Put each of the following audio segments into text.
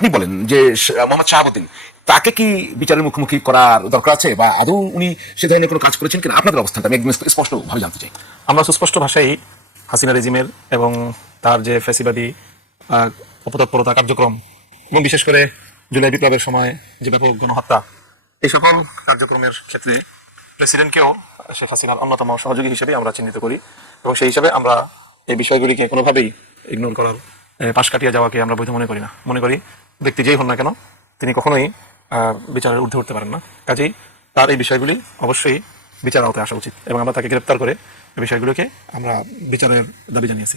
আপনি বলেন যে মোহাম্মদ শাহাবুদ্দিন তাকে কি বিচারের মুখোমুখি করার দরকার আছে, বা আদৌ উনি সে ধরনের কোনো কাজ করেছেন কিনা? আপনাদের অবস্থানটা আমি একদম স্পষ্টভাবে জানতে চাই। আমরা সুস্পষ্ট ভাষায় হাসিনা রেজিমের এবং তার যে ফ্যাসিবাদী অপতৎপরতা কার্যক্রম এবং বিশেষ করে জুলাই বিপ্লবের সময় যে ব্যাপক গণহত্যা, এই সকল কার্যক্রমের ক্ষেত্রে প্রেসিডেন্টকেও শেখ হাসিনার অন্যতম সহযোগী হিসেবে আমরা চিহ্নিত করি এবং সেই হিসাবে আমরা এই বিষয়গুলিকে কোনোভাবেই ইগনোর করার, পাশ কাটিয়ে যাওয়াকে আমরা বৈধ মনে করি না। মনে করি ব্যক্তি যেই হন না কেন তিনি কখনোই বিচারের ঊর্ধ্বে উঠতে পারেন না। কাজেই তার এই বিষয়গুলি অবশ্যই বিচার আওতায় আসা উচিত এবং আমরা তাকে গ্রেপ্তার করে এই বিষয়গুলোকে আমরা বিচারের দাবি জানিয়েছি।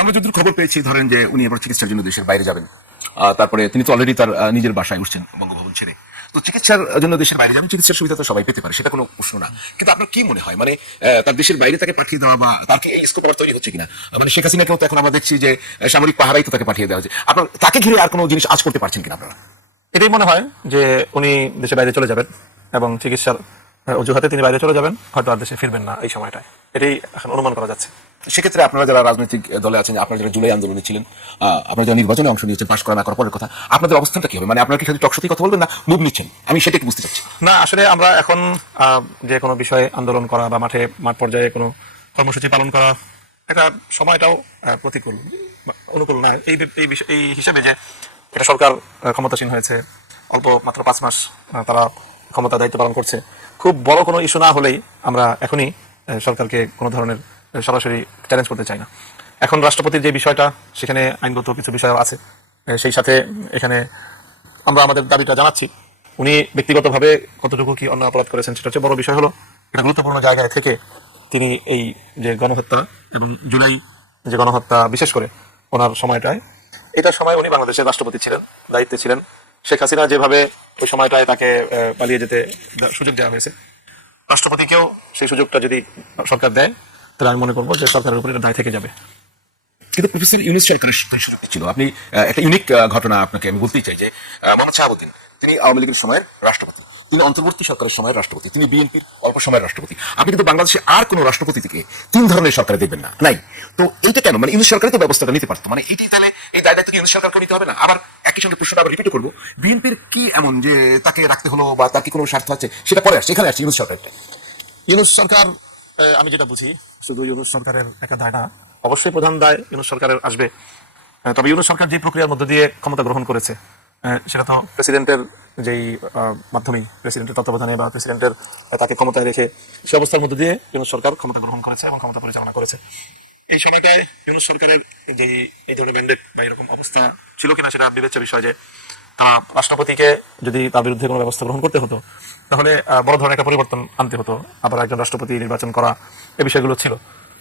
আমরা যদি খবর পেয়েছি ধরেন যে উনি এবার চিকিৎসার জন্য দেশের বাইরে যাবেন, তারপরে তিনি তো অলরেডি তার নিজের বাসায় উঠছেন বঙ্গভবন ছেড়ে, তো চিকিৎসার জন্য দেশের বাইরে যাবেন, চিকিৎসার সুবিধা তো সবাই পেতে পারে, সেটা কোনো প্রশ্ন না। কিন্তু আপনার কি মনে হয়, মানে তার দেশের বাইরে তাকে পাঠিয়ে দেওয়া বা তাকে এই স্কোপ তৈরি হচ্ছে কিনা? মানে শেখ হাসিনাকেও তো এখন আমরা দেখছি যে সামরিক পাহারাই তো তাকে পাঠিয়ে দেওয়া হচ্ছে, আপনার তাকে ঘিরে আর কোনো জিনিস আজ করতে পারছেন কিনা আপনারা? এটাই মনে হয় যে উনি দেশের বাইরে চলে যাবেন এবং চিকিৎসার অজুহাতে তিনি বাইরে চলে যাবেন, হয়তো আর দেশে ফিরবেন না এই সময়টায়, এটাই এখন অনুমান করা যাচ্ছে। সেক্ষেত্রে আপনারা যারা রাজনৈতিক দলে আছেন, আপনারা যারা জুলাই আন্দোলনে ছিলেন, আপনারা যারা নির্বাচনে অংশ নিয়েছেন, পাশ করা না করার পরের কথা, আপনাদের অবস্থানটা কি হবে? মানে আপনারা কি খালি টকশোতেই কথা বলবেন না মুভ নিচ্ছেন? আমি সেটা একটু বুঝতে চাচ্ছি। না, আসলে আমরা এখন যে কোনো বিষয়ে আন্দোলন করা বা মাঠ পর্যায়ে কোনো কর্মসূচি পালন করা একটা সময়টাও প্রতিকূল অনুকূল না এই হিসেবে যে এটা সরকার ক্ষমতাসীন হয়েছে অল্প মাত্র 5 মাস তারা ক্ষমতা দায়িত্ব পালন করছে, খুব বড় কোনো ইস্যু না হলেই আমরা এখনই সরকারকে কোনো ধরনের সরাসরি চ্যালেঞ্জ করতে চাই না। এখন রাষ্ট্রপতির যে বিষয়টা, সেখানে আইনগত কিছু বিষয় আছে, সেই সাথে এখানে আমরা আমাদের দাবিটা জানাচ্ছি। উনি ব্যক্তিগতভাবে কতটুকু কি অন্য অপরাধ করেছেন সেটা হচ্ছে বড় বিষয়। হলো এটা গুরুত্বপূর্ণ জায়গায় থেকে তিনি এই যে গণহত্যা এবং জুলাই যে গণহত্যা, বিশেষ করে ওনার সময়টায়, এটার সময় উনি বাংলাদেশের রাষ্ট্রপতি ছিলেন, দায়িত্বে ছিলেন। শেখ হাসিনা যেভাবে ওই সময়টায় তাকে পালিয়ে যেতে সুযোগ দেওয়া হয়েছে, রাষ্ট্রপতিকেও সেই সুযোগটা যদি সরকার দেয় তাহলে আমি মনে করবো যে সরকারের উপর এটা দায় থেকে যাবে। কিন্তু প্রফেসর ইউনূস সরকারের ছিল, আপনি একটা ইউনিক ঘটনা আপনাকে আমি বলতেই চাই যে মোহাম্মদ শাহাবুদ্দিন তিনি আওয়ামী লীগের সময়ের রাষ্ট্রপতি, তিনি অন্তর্বর্তী সরকারের সময়ের রাষ্ট্রপতি, তিনি বিএনপির অল্প সময়ের রাষ্ট্রপতি। আপনি কিন্তু বাংলাদেশে আর কোনো রাষ্ট্রপতি থেকে 3 ধরনের সরকারে দেখবেন না, নাই। তো এইটা কেন? মানে ইউনূস সরকারই তো ব্যবস্থাটা নিতে পারতো, মানে এটি তাহলে এই দায় দায়িত্ব কি ইউনূস সরকারকে নিতে হবে না? আবার একই সঙ্গে প্রশ্নটা আবার রিপিট করবো, বিএনপির কি এমন যে তাকে রাখতে হলো বা তার কি কোনো স্বার্থ আছে? সেটা পরে আসছে, এখানে আসছে ইউনূস সরকারটা। ইউনূস সরকার, আমি যেটা বুঝি, শুধু ইউনূস সরকারের একটা দায় না, অবশ্যই প্রধান দায় ইউনূস সরকারের আসবে। তবে ইউনূস সরকার যে প্রক্রিয়ার মধ্য দিয়ে ক্ষমতা গ্রহণ করেছে, সেটা তো প্রেসিডেন্টের যেই মাধ্যমে, প্রেসিডেন্টের তত্ত্বাবধানে বা প্রেসিডেন্টের তাকে ক্ষমতায় রেখে সে অবস্থার মধ্য দিয়ে ইউনূস সরকার ক্ষমতা গ্রহণ করেছে এবং ক্ষমতা পরিচালনা করেছে। এই সময়টায় ইউনূস সরকারের যে এই ধরনের ম্যান্ডেট বা এরকম অবস্থা ছিল কিনা সেটা বিবেচ্য বিষয়। যে রাষ্ট্রপতিকে যদি তার বিরুদ্ধে কোনো ব্যবস্থা গ্রহণ করতে হতো তাহলে বড় ধরনের একটা পরিবর্তন আনতে হতো, আবার একজন রাষ্ট্রপতি নির্বাচন করা, এই বিষয়গুলো ছিল।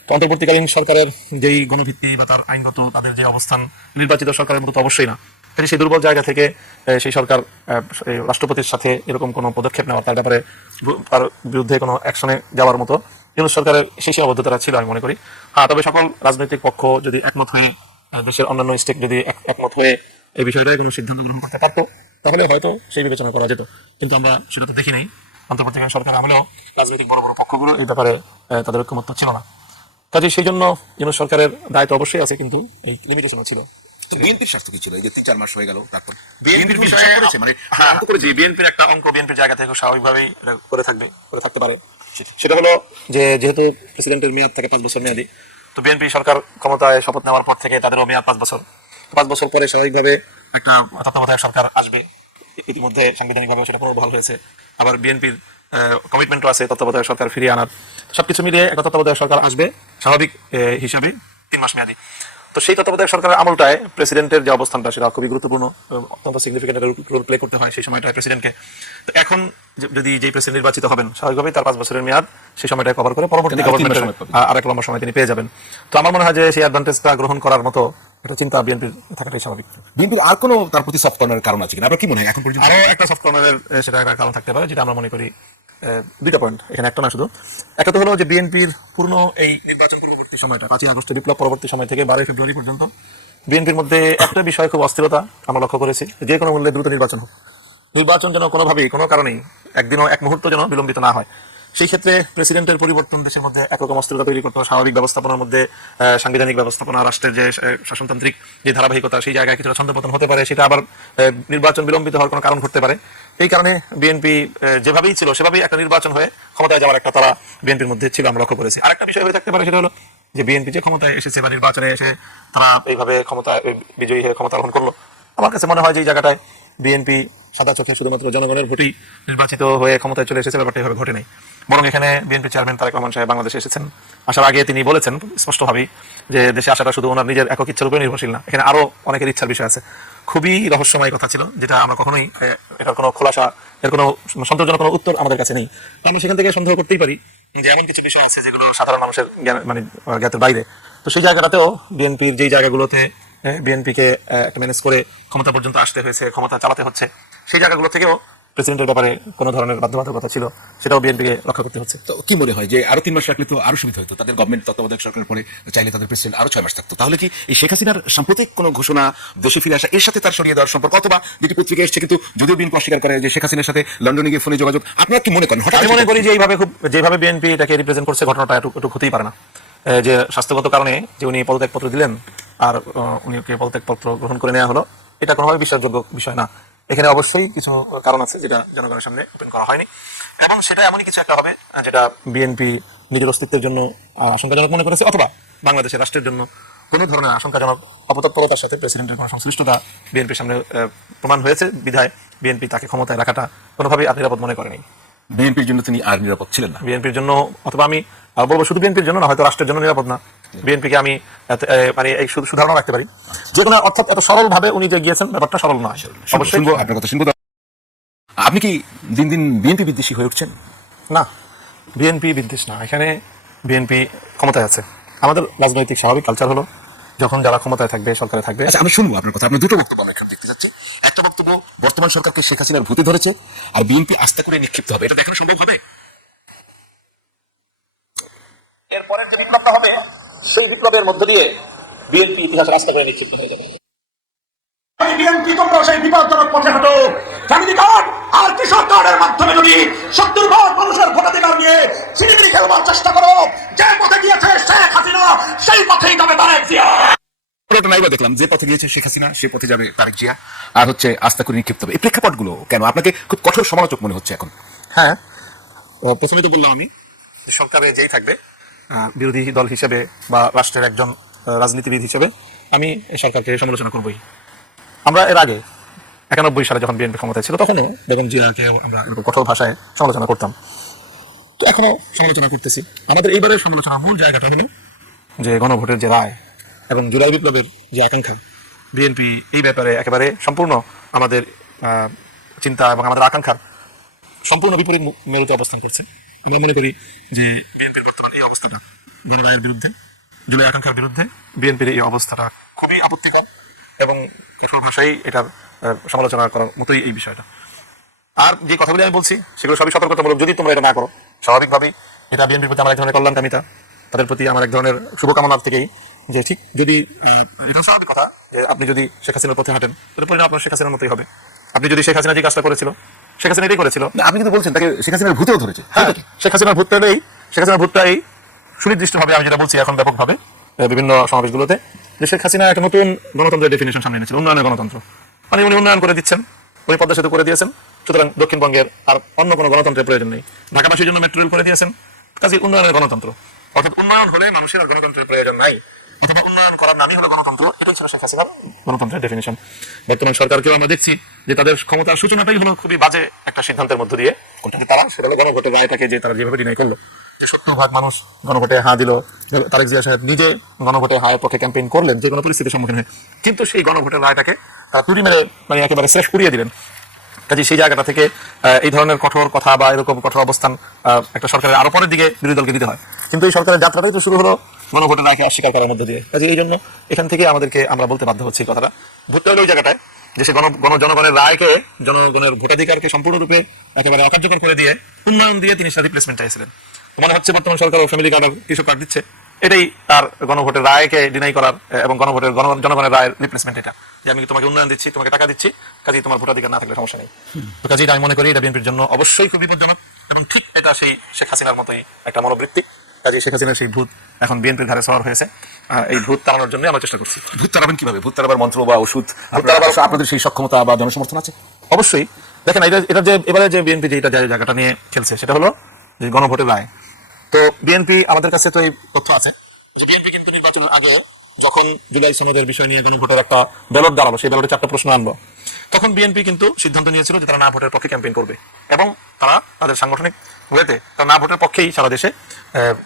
তো অন্তর্বর্তীকালীন সরকারের যেই গণভিত্তি বা তার আইনগত তাদের যে অবস্থান, নির্বাচিত সরকারের মতো তো অবশ্যই না। সেই দুর্বল জায়গা থেকে সেই সরকার রাষ্ট্রপতির সাথে এরকম কোনো পদক্ষেপ নেওয়ার, তার ব্যাপারে তার বিরুদ্ধে কোনো অ্যাকশনে যাওয়ার মতো ইউনূস সরকারের সেই সীমাবদ্ধতা ছিল আমি মনে করি। তবে সকল রাজনৈতিক পক্ষ যদি একমত হয়ে, দেশের অন্যান্য স্টেক যদি একমত হয়ে এই বিষয়টায় কোনো সিদ্ধান্ত গ্রহণ করতে পারতো তাহলে হয়তো সেই বিবেচনা করা যেত, কিন্তু আমরা সেটা তো দেখি নাই। অন্তর্বর্তীকালীন সরকার আমলেও রাজনৈতিক বড় বড় পক্ষগুলো এই ব্যাপারে তাদের ঐকমত্য ছিল না। কাজে সেই জন্য ইউনূস সরকারের দায়িত্ব অবশ্যই আছে, কিন্তু এই লিমিটেশনও ছিল। বিএনপির স্বার্থ কি ছিল এই যে 3-4 মাস হয়ে গেল? তারপর বিএনপির বিষয়ে মানে বিএনপির একটা অঙ্ক বিএনপির জায়গা থেকে স্বাভাবিকভাবেই করে থাকতে পারে। সেটা হলো যে যেহেতু প্রেসিডেন্টের মেয়াদ থাকে 5 বছর মেয়াদী, তো বিএনপি সরকার ক্ষমতায় শপথ নেওয়ার পর থেকে তাদেরও মেয়াদ 5 বছর। 5 বছর পরে স্বাভাবিকভাবে একটা তত্ত্বাবধায়ক সরকার আসবে, ইতিমধ্যে সাংবিধানিকভাবে সেটা পুনর্বহাল হয়েছে। আবার বিএনপির কমিটমেন্টও আছে তত্ত্বাবধায়ক সরকার ফিরিয়ে আনার। সবকিছু মিলিয়ে একটা তত্ত্বাবধায়ক সরকার আসবে স্বাভাবিক হিসাবে 3 মাস মেয়াদী। তো সেই তত্ত্বাবধায়ক সরকারের আমলটায় প্রেসিডেন্টের যে অবস্থানটা সেটা খুবই গুরুত্বপূর্ণ, অত্যন্ত সিগনিফিকেন্ট রোল প্লে করতে হয় সেই সময়টায় প্রেসিডেন্টকে। তো এখন যদি যে প্রেসিডেন্ট নির্বাচিত হবেন, স্বাভাবিকভাবেই তার 5 বছরের মেয়াদ সেই সময়টায় কভার করে পরবর্তী গভর্নমেন্টের আরেক লম্বা সময় তিনি পেয়ে যাবেন। তো আমার মনে হয় যে সেই অ্যাডভান্টেজটা গ্রহণ করার মতো একটা চিন্তা বিএনপির থাকাটাই স্বাভাবিক। বিএনপির আর কোনো তার প্রতি সফট কর্নারের কারণ আছে কিনা আপনার কি মনে হয় এখন পর্যন্ত? আরো একটা সফট কর্নারের সেটা একটা কারণ থাকতে পারে, যেটা আমরা মনে করি 2টা পয়েন্ট, এখানে একটা না শুধু। একটা তো হলো যে বিএনপির পূর্ণ এই নির্বাচন পূর্ববর্তী সময়টা, 5ই আগস্টের বিপ্লব পরবর্তী সময় থেকে 12ই ফেব্রুয়ারি পর্যন্ত বিএনপির মধ্যে একটা বিষয় খুব অস্থিরতা আমরা লক্ষ্য করেছি, যে কোনো মূল্যে দ্রুত নির্বাচন হোক। নির্বাচন যেন কোনোভাবেই, কোনো কারণেই, একদিনও এক মুহূর্ত যেন বিলম্বিত না হয়। সেই ক্ষেত্রে প্রেসিডেন্টের পরিবর্তন দেশের মধ্যে একরকম অস্থিরতা তৈরি করতো, স্বাভাবিক ব্যবস্থাপনার মধ্যে সাংবিধানিক ব্যবস্থাপনা, রাষ্ট্রের যে শাসনতান্ত্রিক যে ধারাবাহিকতা, সেই জায়গায় কিছুটা ছন্দপতন হতে পারে, সেটা আবার নির্বাচন বিলম্বিত হওয়ার কোনো কারণ ঘটতে পারে। এই কারণে বিএনপি যেভাবেই ছিল সেভাবেই একটা নির্বাচন হয়ে ক্ষমতায় যাওয়ার একটা তারা বিএনপির মধ্যে ছিল, আমরা লক্ষ্য করেছি। আরেকটা বিষয় হয়ে থাকতে পারে, সেটা হলো যে বিএনপি যে ক্ষমতায় এসেছে বা নির্বাচনে এসে তারা এইভাবে ক্ষমতা বিজয়ী হয়ে ক্ষমতা গ্রহণ করলো, আমার কাছে মনে হয় যে এই জায়গাটায় বিএনপি সাদা চোখে শুধুমাত্র জনগণের ভোটেই নির্বাচিত হয়ে ক্ষমতায় চলে এসেছে, ব্যাপারটা এভাবে ঘটে নাই। বরং এখানে বিএনপি চেয়ারম্যান তারেক রহমান সাহেব বাংলাদেশে এসেছেন, আসার আগে তিনি বলেছেন স্পষ্টভাবেই যে দেশে আসাটা শুধু ওনার নিজের একক ইচ্ছার উপরে নির্ভরশীল না, এখানে আরো অনেকের ইচ্ছার বিষয় আছে। খুবই রহস্যময় কথা ছিল, যেটা আমরা কখনোই এটার কোনো খোলাসা, এর কোনো সন্তোষজনক কোনো উত্তর আমাদের কাছে নেই। আমরা সেখান থেকে সন্দেহ করতেই পারি যে এমন কিছু বিষয় আছে যেগুলো সাধারণ মানুষের মানে জ্ঞাতের বাইরে। তো সেই জায়গাটাতেও বিএনপির যেই জায়গাগুলোতে বিএনপিকে একটা ম্যানেজ করে ক্ষমতা পর্যন্ত আসতে হয়েছে, ক্ষমতা চালাতে হচ্ছে, সেই জায়গাগুলো থেকেও প্রেসিডেন্টের ব্যাপারে কোনো ধরনের বাধ্যবাধকতা ছিল, সেটাও বিএনপিকে রক্ষা করতে হচ্ছে। তো কি মনে হয় যে আরো 3 মাস রাখলে তো আরো সুবিধা হতো, তাদের গভর্নমেন্ট তত্ত্বাবধায়ক সরকারের পরে চাইলে তাদের প্রেসিডেন্ট আরো 6 মাস থাকতো, তাহলে কি এই শেখ হাসিনার সাম্প্রতিক কোনো ঘোষণা, দেশে ফিরে আসা, এর সাথে তার সরিয়ে দেওয়ার সম্পর্ক, অথবা যেটি পত্রিকা এসছে কিন্তু যদিও বিএনপি অস্বীকার করে যে শেখ হাসিনার সাথে লন্ডনে গিয়ে ফোনে যোগাযোগ, আপনারা কি মনে করেন? আমি মনে করি যে এইভাবে যেভাবে বিএনপি এটাকে রিপ্রেজেন্ট করছে, ঘটনাটা একটু হতেই পারে না। যে স্বাস্থ্যগত কারণে যে উনি পদত্যাগপত্র দিলেন আর উনি পদত্যাগপত্র গ্রহণ করে নেওয়া হলো, এটা কোনোভাবে বিশ্বাসযোগ্য বিষয় না। এখানে অবশ্যই কিছু কারণ আছে যেটা জনগণের সামনে ওপেন করা হয়নি, এবং সেটা এমনই কিছু একটা হবে যেটা বিএনপি নিজের অস্তিত্বের জন্য আশঙ্কাজনক মনে করেছে, অথবা বাংলাদেশের রাষ্ট্রের জন্য কোনো ধরনের আশঙ্কাজনক অপতৎপরতার সাথে প্রেসিডেন্টের কোনো সংশ্লিষ্টতা বিএনপির সামনে প্রমাণ হয়েছে বিধায় বিএনপি তাকে ক্ষমতায় রাখাটা কোনোভাবেই নিরাপদ মনে করেনি। বিএনপির জন্য তিনি আর নিরাপদ ছিলেন না। বিএনপির জন্য, অথবা আমি বলবো শুধু বিএনপির জন্য না, হয়তো রাষ্ট্রের জন্য নিরাপদ না। বিএনপিকে আমি মানে এই সুধারণা রাখতে পারি যে কোনো, অর্থাৎ এত সরল ভাবে উনি যে গিয়েছেন, ব্যাপারটা সরল নয়। অবশ্যই আপনার কথা শুনবো। আপনি কি দিন দিন বিএনপি বিদ্বেষী হয়ে উঠছেন? না, বিএনপি বিদ্বেষ না, এখানে বিএনপি ক্ষমতায় আছে। আমাদের রাজনৈতিক স্বাভাবিক কালচার হলো যখন যারা ক্ষমতায় থাকবে, সরকারে থাকবে। আচ্ছা, আমি শুনবো আপনার কথা। আপনার দুটো বক্তব্য আমি এখানে দেখতে চাচ্ছি। একটা বক্তব্য, বর্তমান সরকারকে শেখ হাসিনার ভূতে ধরেছে আর বিএনপি আস্থা করে নিক্ষিপ্ত হবে, এটা দেখানো সম্ভব হবে? এরপরের যে বিপ্লবটা হবে, সেই বিপ্লবের মধ্য দিয়ে বিএনপি ইতিহাসের আস্থা করে নিক্ষিপ্ত হয়ে যাবে। বিএনপি তোমরা সেই বিপজ্জনক পথে হাঁটো। ফ্যামিলি কার্ড আর কৃষক কার্ডের মাধ্যমে যদি 70% মানুষের ভোটাধিকার নিয়ে ছিনিমিনি খেলবার চেষ্টা করো, যে পথে গিয়েছে শেখ হাসিনা, সেই পথেই যাবে তারেক জিয়া। পুরোটা নাইবা দেখলাম, যে পথে গিয়েছে শেখ হাসিনা সে পথে যাবে তারেক জিয়া, আর হচ্ছে আস্থা করে নিক্ষিপ্ত হবে। এই প্রেক্ষাপটগুলো কেন আপনাকে খুব কঠোর সমালোচক মনে হচ্ছে এখন? হ্যাঁ, প্রথমেই তো বললাম আমি, সরকারে যেই থাকবে বিরোধী দল হিসেবে বা রাষ্ট্রের একজন রাজনীতিবিদ হিসেবে আমি এই সরকারকে সমালোচনা করবই। আমরা এর আগে 91 সালে যখন বিএনপি ক্ষমতায় ছিল, তখনও বেগম জিয়াকে আমরা কঠোর ভাষায় সমালোচনা করতাম, তো এখনো সমালোচনা করতেছি। আমাদের এইবারের সমালোচনার মূল জায়গাটা হলো যে গণভোটের যে রায় এবং জুলাই বিপ্লবের যে আকাঙ্ক্ষা, বিএনপি এই ব্যাপারে একেবারে সম্পূর্ণ আমাদের চিন্তা এবং আমাদের আকাঙ্ক্ষার সম্পূর্ণ বিপরীত মেরুতে অবস্থান করছে। আমরা মনে করি যে বিএনপির বর্তমান এই অবস্থাটা গণরায়ের বিরুদ্ধে, জুলাই আকাঙ্ক্ষার বিরুদ্ধে বিএনপির এই অবস্থাটা খুবই আপত্তিকর, এবং কঠোর ভাষায় এটার সমালোচনা করার মতোই এই বিষয়টা। আর যে কথাগুলি আমি বলছি সেগুলো সবই সতর্কতামূলক। যদি তোমরা এটা না করো, স্বাভাবিকভাবেই এটা বিএনপির প্রতি আমার এক ধরনের কল্যাণকামিতা, তাদের প্রতি আমার এক ধরনের শুভকামনার থেকেই যে ঠিক, যদি এটা স্বাভাবিক কথা যে আপনি যদি শেখ হাসিনার পথে হাঁটেন, তাহলে পরিণাম আপনার শেখ হাসিনার মতোই হবে। আপনি যদি শেখ হাসিনা যে কাজটা করেছিল, শেখ হাসিনা এটাই করেছিল। আপনি কিন্তু বলছেন তাকে শেখ হাসিনার ভূতেও ধরেছে। হ্যাঁ, শেখ হাসিনার ভূতটা এই সুনির্দিষ্টভাবে আমি যেটা বলছি এখন ব্যাপকভাবে বিভিন্ন সমাবেশগুলোতে, যে শেখ হাসিনা একটা নতুন গণতন্ত্রের ডেফিনেশন সামনে এনেছিল, উন্নয়নের গণতন্ত্র। মানে উনি উন্নয়ন করে দিচ্ছেন, উনি পদ্মা সেতু করে দিয়েছেন, সুতরাং দক্ষিণবঙ্গের আর অন্য কোনো গণতন্ত্রের প্রয়োজন নেই। ঢাকাবাসীর জন্য মেট্রো রেল করে দিয়েছেন, কাজে উন্নয়নের গণতন্ত্র। অর্থাৎ উন্নয়ন হলে মানুষের আর গণতন্ত্রের প্রয়োজন নাই, অথবা উন্নয়ন করার নামই হলো গণতন্ত্র। এটাই ছিল শেখ হাসিনার গণতন্ত্রের ডেফিনেশন। বর্তমান সরকারকেও আমরা দেখছি যে তাদের ক্ষমতার সূচনাটাই হলো খুবই বাজে একটা সিদ্ধান্তের মধ্য দিয়ে। তারা সেটা হলো গণভোটের রায়টাকে যে তারা যেভাবে ডিনাই করলো, যে 70% মানুষ গণভোটে হা দিল, তারেক জিয়া সাহেব নিজে গণভোটে হায়ের পক্ষে ক্যাম্পেইন করলেন যে কোনো পরিস্থিতির সম্মুখীন হয়ে, কিন্তু সেই গণভোটের রায়টাকে তারা তুড়ি মেরে মানে একেবারে শেষ করিয়ে দিলেন। কাজে সেই জায়গাটা থেকে এই ধরনের কঠোর কথা বা এরকম কঠোর অবস্থান একটা সরকারের আরো পরের দিকে বিরোধী দলকে দিতে হয়। কিন্তু এই সরকারের যাত্রাটাই তো শুরু হলো গণভোটের রায়কে অস্বীকার করার মধ্যে দিয়ে। কাজে এই জন্য এখান থেকে আমরা বলতে বাধ্য হচ্ছি কথাটা, ভোটটা হলো ওই জায়গাটায় যে সে জনগণের রায়কে, জনগণের ভোটাধিকারকে সম্পূর্ণরূপে একেবারে অকার্যকর করে দিয়ে উন্নয়ন দিয়ে তিনি সাথে রিপ্লেসমেন্ট চাইছিলেন। মনে হচ্ছে বর্তমান সরকার ফ্যামিলি কার্ড আর কৃষক কার্ড দিচ্ছে, এটাই তার গণভোটের রায়কে ডিনাই করার এবং জনগণের রায়ের রিপ্লেসমেন্ট এটা, যে আমি তোমাকে উন্নয়ন দিচ্ছি, তোমাকে টাকা দিচ্ছি, কাজেই তোমার ভোটাধিকার না থাকলে সমস্যা নেই। তো কাজেই আমি মনে করি এটা বিএনপির জন্য অবশ্যই খুব বিপজ্জনক, এবং ঠিক এটা সেই শেখ হাসিনার মতোই একটা মনোবৃত্তি। কাজেই শেখ হাসিনার সেই ভূত এখন বিএনপির ঘাড়ে সওয়ার হয়েছে। এই ভূত তাড়ানোর জন্য আমরা চেষ্টা করছি। ভূত তাড়াবেন কিভাবে? ভূত তাড়াবার মন্ত্র বা ওষুধ আপনাদের সেই সক্ষমতা বা জনসমর্থন আছে? অবশ্যই দেখেন, এটা যে এবারে যে বিএনপি যে জায়গাটা নিয়ে খেলছে সেটা হলো যে গণভোটের রায়। তো বিএনপি, আমাদের কাছে তো এই তথ্য আছে যে বিএনপি কিন্তু নির্বাচনের আগে যখন জুলাই সনদের বিষয় নিয়ে গণভোটের একটা ব্যালট দাঁড়ালো, সেই ব্যালটে 4টা প্রশ্ন আনলো, তখন বিএনপি কিন্তু সিদ্ধান্ত নিয়েছিল যে তারা না ভোটের পক্ষে ক্যাম্পেইন করবে, এবং তারা তাদের সাংগঠনিক ওয়েতে তারা না ভোটের পক্ষেই সারা দেশে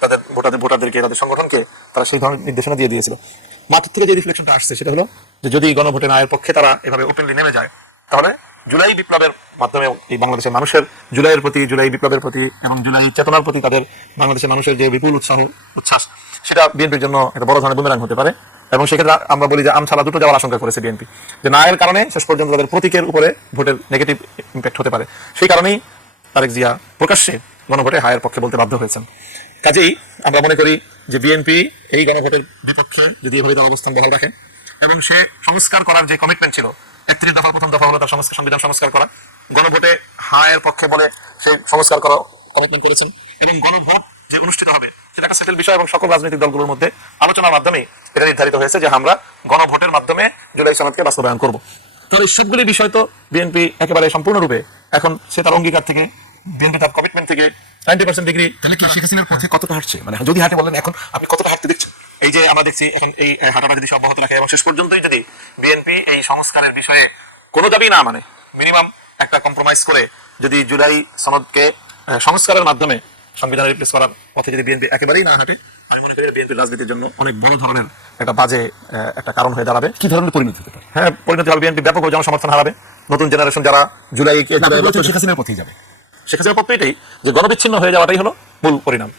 তাদের ভোটারদেরকে, তাদের সংগঠনকে তারা সেই ধরনের নির্দেশনা দিয়ে দিয়েছিল। মাঠ থেকে যে রিফ্লেকশনটা আসছে সেটা হলো যে যদি গণভোটের রায়ের পক্ষে তারা এভাবে ওপেনলি নেমে যায়, তাহলে জুলাই বিপ্লবের মাধ্যমে এই বাংলাদেশের মানুষের জুলাইয়ের প্রতি, জুলাই বিপ্লবের প্রতি এবং জুলাই চেতনার প্রতি তাদের বাংলাদেশের মানুষের যে বিপুল উচ্ছ্বাস, সেটা বিএনপির জন্য একটা বড় ধরনের বুমেরাং হতে পারে। এবং সেক্ষেত্রে আমরা বলি যে আমছালা দুটো যাওয়ার আশঙ্কা করেছে বিএনপি, যে না এর কারণে শেষ পর্যন্ত তাদের প্রতীকের উপরে ভোটের নেগেটিভ ইম্প্যাক্ট হতে পারে। সেই কারণেই তারেক জিয়া প্রকাশ্যে গণভোটে হায়ের পক্ষে বলতে বাধ্য হয়েছেন। কাজেই আমরা মনে করি যে বিএনপি এই গণভোটের বিপক্ষে যদি এভাবে তার অবস্থান বহাল রাখে, এবং সে সংস্কার করার যে কমিটমেন্ট ছিল, 31 দফার প্রথম দফা হলো তার সংবিধান সংস্কার করা, গণভোটে হায়ের পক্ষে বলে সেই সংস্কার করা কমিটমেন্ট করেছেন, এবং গণভোট যে অনুষ্ঠিত হবে সেটা একটা সেটেল বিষয়, এবং সকল রাজনৈতিক দলগুলোর মধ্যে আলোচনার মাধ্যমে এটা নির্ধারিত হয়েছে যে আমরা গণভোটের মাধ্যমে জুলাই সনদকে বাস্তবায়ন করব। তাহলে এই সবগুলি বিষয় তো বিএনপি একেবারে সম্পূর্ণরূপে এখন সে তার অঙ্গীকার থেকে, বিএনপি তার কমিটমেন্ট থেকে 90% ডিগ্রি। তাহলে কি শেখ হাসিনার পথে কতটা হাঁটছে? মানে যদি হাঁটে বলেন, এখন আপনি কতটা হাঁটতে দেখছেন? এই যে আমরা দেখছি এখন এই হাঁটাটা যদি অব্যাহত রাখে এবং শেষ পর্যন্তই যদি বিএনপি এই সংস্কারের বিষয়ে কোনো দাবি না মানে, মিনিমাম একটা কম্প্রোমাইজ করে যদি জুলাই সনদকে সংস্কারের মাধ্যমে সংবিধানে রিপ্লেস করার পথে যদি বিএনপি একেবারেই না হাঁটে, বিএনপির রাজনীতির জন্য অনেক বড় ধরনের একটা বাজে একটা কারণ হয়ে দাঁড়াবে। কি ধরনের পরিণতি হতে পারে? হ্যাঁ, পরিণতি হবে বিএনপি ব্যাপক জনসমর্থন হারাবে। নতুন জেনারেশন যারা জুলাইকে শেখ হাসিনার পথেই যাবে। শেখ হাসিনার পথ এটাই যে গণবিচ্ছিন্ন হয়ে যাওয়াটাই হলো মূল পরিণাম।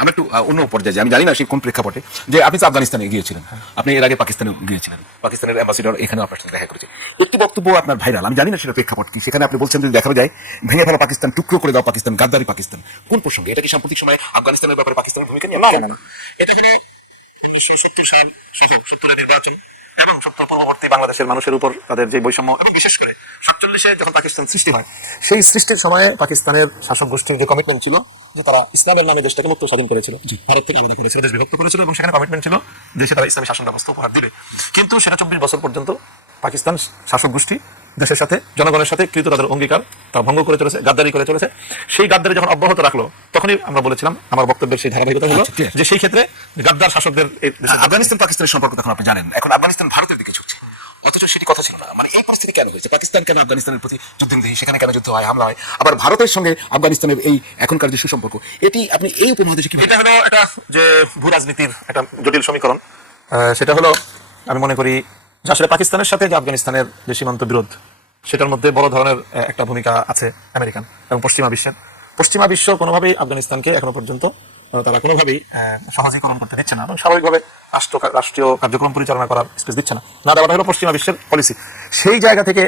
আমরা একটু অন্য পর্যায়ে যাই। আমি জানি না সেই কোন প্রেক্ষাপটে, যে আপনি তো আফগানিস্তানে গিয়েছিলেন, আপনি এর আগে পাকিস্তানে গিয়েছিলেন, পাকিস্তানের অ্যাম্বাসিডর এখানে আপনার সাথে দেখা করেছে, একটি বক্তব্য আপনার ভাইরাল, আমি জানি না সেটা প্রেক্ষাপট কি। সেখানে আপনি বলছেন যদি দেখা যায় ভেঙে ফেলা পাকিস্তান, টুকরো করে দাও পাকিস্তান, গাদ্দারি পাকিস্তান। কোন প্রসঙ্গে? এটা কি সাম্প্রতিক সময়ে আফগানিস্তানের ব্যাপারে পাকিস্তানের ভূমিকা নিয়ে? না, এটা হলো 1970 সাল 70-এর নির্বাচন এবং 70 পূর্ববর্তী বাংলাদেশের মানুষের উপর তাদের যে বৈষম্য, এবং বিশেষ করে 47-এ যখন পাকিস্তান সৃষ্টি হয়, সেই সৃষ্টির সময়ে পাকিস্তানের শাসক গোষ্ঠীর যে কমিটমেন্ট ছিল যে তারা ইসলামের নামে দেশটাকে মুক্ত স্বাধীন করেছিল, ভারত থেকে আলাদা করেছিল, দেশ বিভক্ত করেছিল, এবং সেখানে কমিটমেন্ট ছিল দেশে তারা ইসলামী শাসন ব্যবস্থা উপহার দিবে। কিন্তু সেটা 24 বছর পর্যন্ত পাকিস্তান শাসক গোষ্ঠী দেশের সাথে, জনগণের সাথে কৃত তাদের অঙ্গীকার তারা ভঙ্গ করে চলেছে, গাদ্দারি করে চলেছে। সেই গাদ্দারি যখন অব্যাহত রাখলো, তখনই আমরা বলেছিলাম, আমার বক্তব্যের সেই ধারাবাহিকতা হলো যে সেই ক্ষেত্রে গাদ্দার শাসকদের আফগানিস্তান পাকিস্তানের সম্পর্ক তখন আপনি জানেন, এখন আফগানিস্তান ভারতের দিকে ঝুঁকছে, অথচ সেটি কথা ছিল না। মানে এই পরিস্থিতি কেন হয়েছে? পাকিস্তান কেন আফগানিস্তানের প্রতি যুদ্ধ বিরোধী? সেখানে কেন যুদ্ধ হয়, হামলা হয়? আবার ভারতের সঙ্গে আফগানিস্তানের এই এখনকার যে সুসম্পর্ক, এটি আপনি এই উপমহাদেশে কি? এটা হলো এটা যে ভূ রাজনীতির একটা জটিল সমীকরণ। সেটা হলো আমি মনে করি যে আসলে পাকিস্তানের সাথে যে আফগানিস্তানের যে সীমান্ত বিরোধ, সেটার মধ্যে বড় ধরনের একটা ভূমিকা আছে আমেরিকান এবং পশ্চিমা বিশ্বের। পশ্চিমা বিশ্ব কোনোভাবেই আফগানিস্তানকে এখনো পর্যন্ত তারা কোনোভাবেই সহজীকরণ করতে দিচ্ছে না, এবং স্বাভাবিকভাবে রাষ্ট্রীয় কার্যক্রম পরিচালনা করার স্পেস দিচ্ছে না দেওয়াটা হলো পশ্চিমা বিশ্বের পলিসি। সেই জায়গা থেকে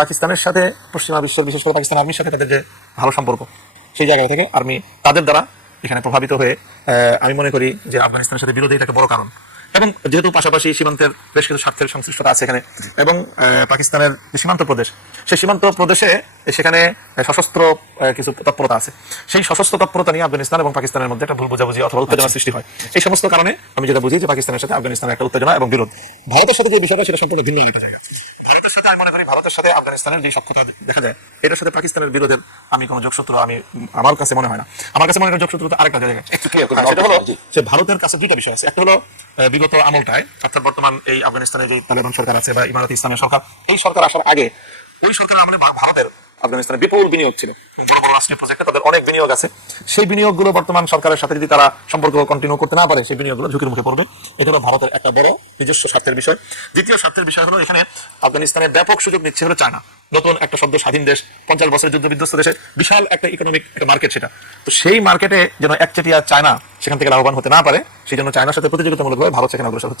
পাকিস্তানের সাথে পশ্চিমা বিশ্বের, বিশেষ করে পাকিস্তান আর্মির সাথে তাদের যে ভালো সম্পর্ক, সেই জায়গা থেকে আর্মি তাদের দ্বারা এখানে প্রভাবিত হয়ে আমি মনে করি যে আফগানিস্তানের সাথে বিরোধী এটা একটা বড় কারণ। এবং যেহেতু পাশাপাশি সীমান্তের বেশ কিছু স্বার্থের সংশ্লিষ্টতা আছে এখানে, এবং পাকিস্তানের যে সীমান্ত প্রদেশ, সেই সীমান্ত প্রদেশে সেখানে সশস্ত্র কিছু তৎপরতা আছে। সেই সশস্ত্র তৎপরতা নিয়ে আফগানিস্তান এবং পাকিস্তানের মধ্যে একটা ভুল বোঝাবুঝি অথবা উত্তেজনা সৃষ্টি হয়। এই সমস্ত কারণে আমি যেটা বুঝি যে পাকিস্তানের সাথে আফগানিস্তানের একটা উত্তেজনা এবং বিরোধ। ভারতের সাথে যে বিষয়টা, সেটা সম্পূর্ণ ভিন্ন একটা জায়গা। ভারতের সাথে আমি মনে করি ভারতের সাথে আফগানিস্তানের যে সক্ষতা দেখা যায়, এটার সাথে পাকিস্তানের বিরোধের আমি কোনো যোগসূত্র আমার কাছে মনে হয় না। আমার কাছে মনে হয় যোগসূত্র আরেকটা জায়গায়। সেটা হলো যে ভারতের কাছে দুইটা বিষয় আছে। একটা হলো বিগত আমলটায়, অর্থাৎ বর্তমান এই আফগানিস্তানে যে তালেবান সরকার আছে বা ইমারাত ইসলামের সরকার, এই সরকার আসার আগে ওই সরকারের আমলে ভারতের আফগানিস্তানে বিপুল বিনিয়োগ ছিল, বড় বড় রাষ্ট্রীয় প্রজেক্টে তাদের অনেক বিনিয়োগ আছে। সেই বিনিয়োগগুলো বর্তমান সরকারের সাথে যদি তারা সম্পর্ক কন্টিনিউ করতে না পারে, সেই বিনিয়োগগুলো ঝুঁকির মুখে পড়বে। এটা হলো ভারতের একটা বড় নিজস্ব স্বার্থের বিষয়। দ্বিতীয় স্বার্থের বিষয় হলো এখানে আফগানিস্তানের ব্যাপক সুযোগ নিচ্ছে হলো চায়না, নতুন একটা সদ্য স্বাধীন দেশ, 50 বছরের যুদ্ধ বিধ্বস্ত দেশে বিশাল একটা ইকোনমিক একটা মার্কেট সেটা। তো সেই মার্কেটে যেন একচেটিয়া চায়না সেখান থেকে লাভবান হতে না পারে, সেই জন্য চায়নার সাথে প্রতিযোগিতামূলকভাবে ভারত সেখানে অগ্রসর হচ্ছে।